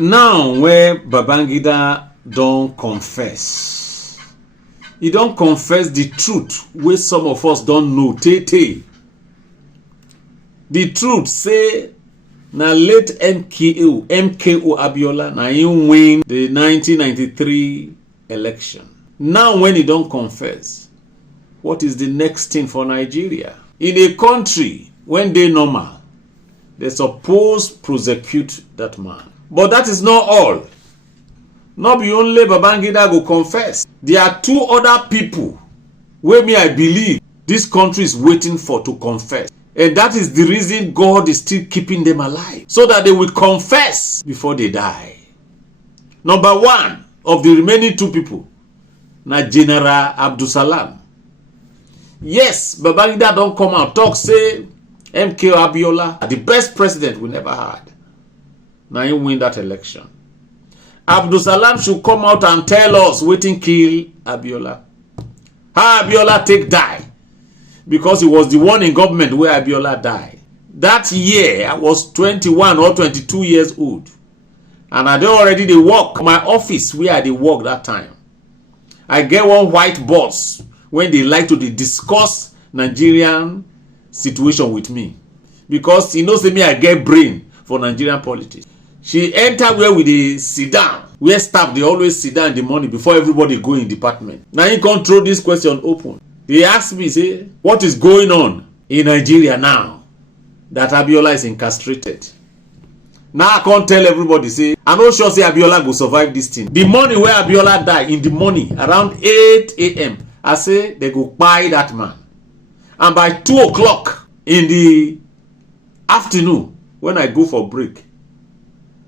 Now where Babangida don't confess, he don't confess the truth wey some of us don't know tey. The truth say na late MKO Abiola na him win the 1993 election. Now when he don't confess, what is the next thing for Nigeria? In a country when they normal, they suppose prosecute that man. But that is not all. Not be only Babangida go confess. There are two other people where me I believe this country is waiting for to confess. And that is the reason God is still keeping them alive. So that they will confess before they die. Number one of the remaining two people, na General Abdulsalam. Yes, Babangida don't come out talk say MK Abiola the best president we never had. Now he win that election. Abdulsalam should come out and tell us wetin kill Abiola. How Abiola take die? Because he was the one in government where Abiola died. That year I was 21 or 22 years old. And I don already dey work my office where I dey work that time. I get one white boss when they like to discuss Nigerian situation with me. Because he knows me I get brain for Nigerian politics. She enter where we dey sit down. Where staff they always sit down in the morning before everybody go in department. Now he can't throw this question open. He asked me, say, what is going on in Nigeria now that Abiola is incarcerated? Now I can't tell everybody, say, I'm not sure say Abiola go survive this thing. The morning where Abiola died, in the morning, around 8 a.m., I say they go buy that man. And by 2 o'clock in the afternoon, when I go for break,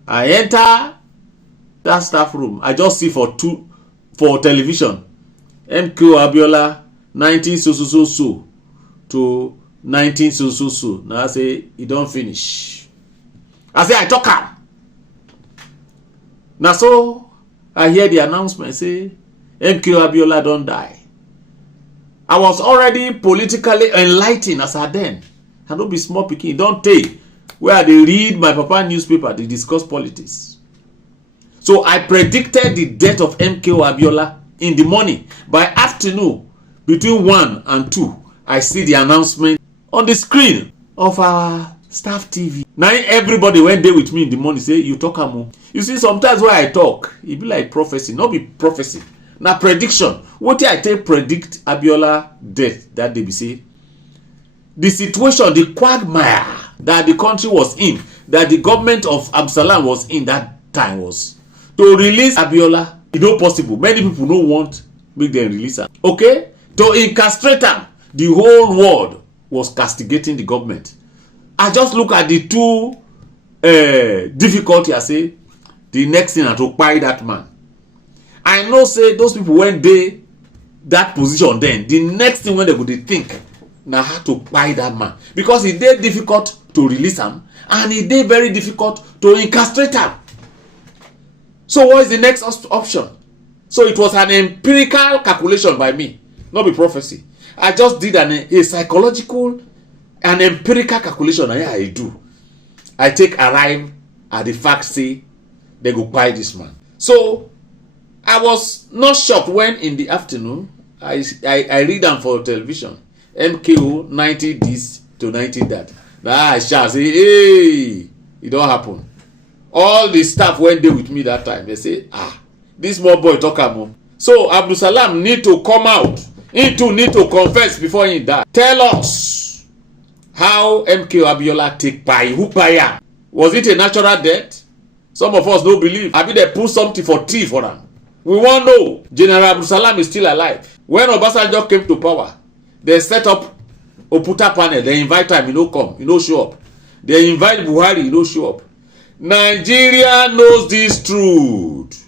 I enter that staff room. I just see for television, MK Abiola 19 so to 19 so. Now I say he don't finish. I say I talk am. Now so I hear the announcement say MK Abiola don't die. I was already politically enlightened as I then. I don't be small pikin. Don't take where they read my papa newspaper, they discuss politics. So I predicted the death of MK Abiola in the morning. By afternoon, between 1 and 2, I see the announcement on the screen of our staff TV. Now everybody went there with me in the morning, say, you talk amo. You see, sometimes when I talk, it be like prophecy, not be prophecy. Now prediction. What I take predict Abiola death that they be say? The situation, the quagmire that the country was in, that the government of Abdulsalam was in that time was to release Abiola. It's not possible. Many people don't want make them release her. Okay? To incarcerate her, the whole world was castigating the government. I just look at the two difficulty. I say the next thing I to buy that man. I know say those people when they that position then the next thing when they go they think now how to buy that man because it dey difficult to release him and it dey very difficult to incarcerate him. So what is the next option? So it was an empirical calculation by me, not be prophecy. I just did a psychological and empirical calculation. And yeah, I do. I take arrive at the fact say they go buy this man. So I was not shocked when in the afternoon I read them for television. MKO 90 this to 90 that. Now I shall say, hey, it don't happen. All the staff went there with me that time. They say, this small boy talk about. So Abdulsalam need to come out. He too need to confess before he die. Tell us how MK Abiola take by who by him. Was it a natural death? Some of us don't believe. I mean they put something for tea for them. We won't know. General Abdulsalam is still alive. When Obasanjo came to power, they set up Oputa panel. They invite him, he no come, he no show up. They invite Buhari, he no show up. Nigeria knows this truth.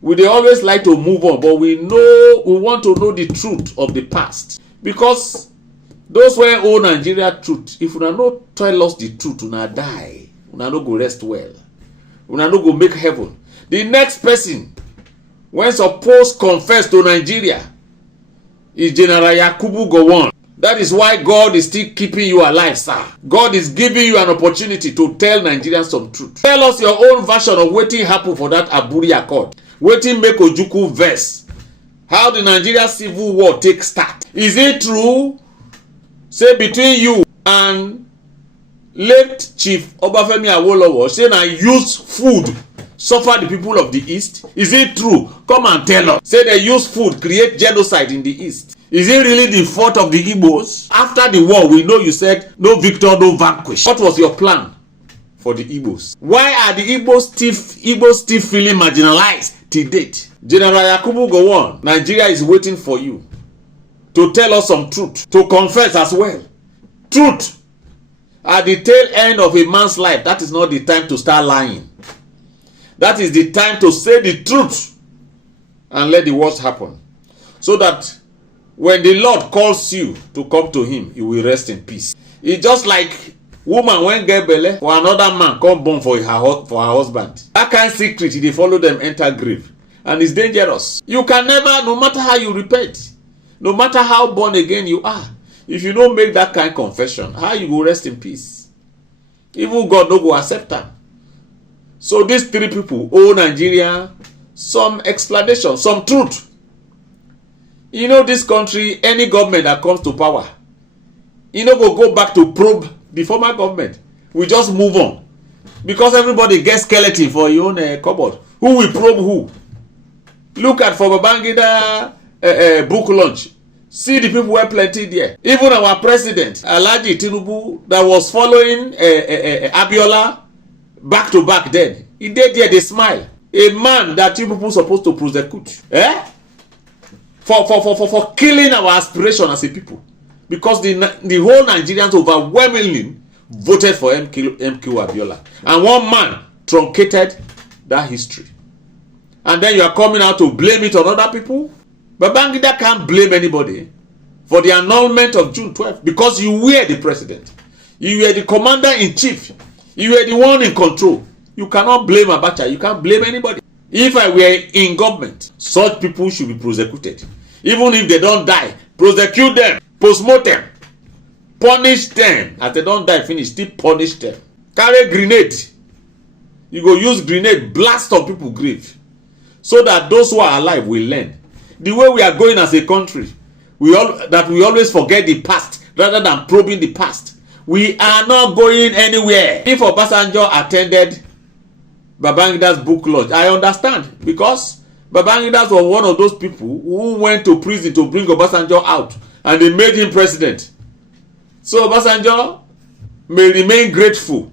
We always like to move on, but we want to know the truth of the past. Because those who own Nigeria truth, if we not tell us the truth, we not die. We not go rest well. We not go make heaven. The next person, when supposed confess to Nigeria, is General Yakubu Gowon. That is why God is still keeping you alive, sir. God is giving you an opportunity to tell Nigerians some truth. Tell us your own version of wetin happen for that Aburi Accord. Wetin make Ojukwu vex. How the Nigeria civil war take start. Is it true, say between you and late Chief Obafemi Awolowo, say na use food suffer the people of the East? Is it true? Come and tell us. Say they use food create genocide in the East. Is it really the fault of the Igbos? After the war, we know you said no victor, no vanquish. What was your plan for the Igbos? Why are the Igbos still feeling marginalized till date? General Yakubu Gowon, Nigeria is waiting for you to tell us some truth, to confess as well. Truth. At the tail end of a man's life, that is not the time to start lying. That is the time to say the truth and let the worst happen. So that when the Lord calls you to come to him, you will rest in peace. It's just like woman when get belle for another man come born for her husband. That kind of secret, they follow them enter grave. And it's dangerous. You can never, no matter how you repent, no matter how born again you are, if you don't make that kind of confession, how you go rest in peace? Even God no go accept them. So these three people owe Nigeria some explanation, some truth. You know, this country, any government that comes to power, you know, go back to probe the former government. We just move on. Because everybody gets skeleton for your own cupboard. Who will probe who? Look at for Babangida book launch. See the people were plenty there. Even our president, Alhaji Tinubu, that was following Abiola back to back then. He did there, they smile. A man that you people supposed to prosecute. For killing our aspiration as a people. Because the whole Nigerians overwhelmingly voted for MQ Abiola. And one man truncated that history. And then you are coming out to blame it on other people? Babangida can't blame anybody for the annulment of June 12th because you were the president. You were the commander-in-chief. You were the one in control. You cannot blame Abacha. You can't blame anybody. If I were in government, such people should be prosecuted. Even if they don't die, prosecute them, post-mortem, punish them. As they don't die, finish, still punish them. Carry grenade. You go use grenade, blast on people's grave. So that those who are alive will learn. The way we are going as a country, we always forget the past rather than probing the past. We are not going anywhere. If Obasanjo attended Babangida's book launch, I understand, because Babangida was one of those people who went to prison to bring Obasanjo out, and they made him president. So Obasanjo may remain grateful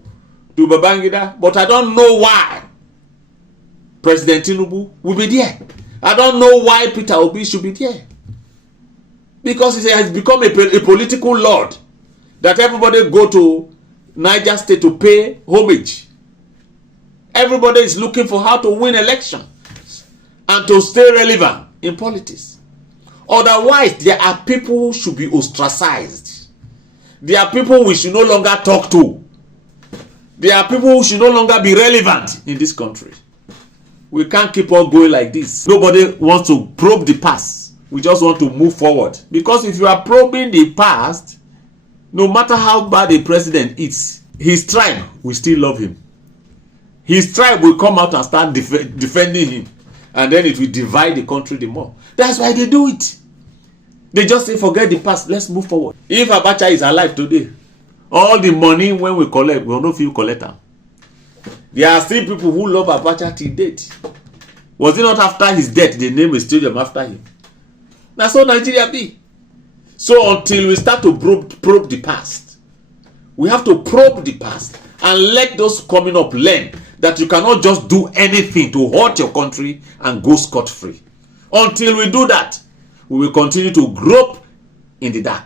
to Babangida, but I don't know why President Tinubu will be there. I don't know why Peter Obi should be there. Because he has become a political lord that everybody go to Niger State to pay homage. Everybody is looking for how to win election and to stay relevant in politics. Otherwise, there are people who should be ostracized. There are people we should no longer talk to. There are people who should no longer be relevant in this country. We can't keep on going like this. Nobody wants to probe the past. We just want to move forward. Because if you are probing the past, no matter how bad a president is, his tribe will still love him. His tribe will come out and start defending him. And then it will divide the country the more. That's why they do it. They just say, forget the past, let's move forward. If Abacha is alive today, all the money when we collect, we will not feel collect them. There are still people who love Abacha till date. Was it not after his death they named a stadium after him? That's how Nigeria be. So until we start to probe the past, we have to probe the past and let those coming up learn that you cannot just do anything to hurt your country and go scot-free. Until we do that, we will continue to grope in the dark.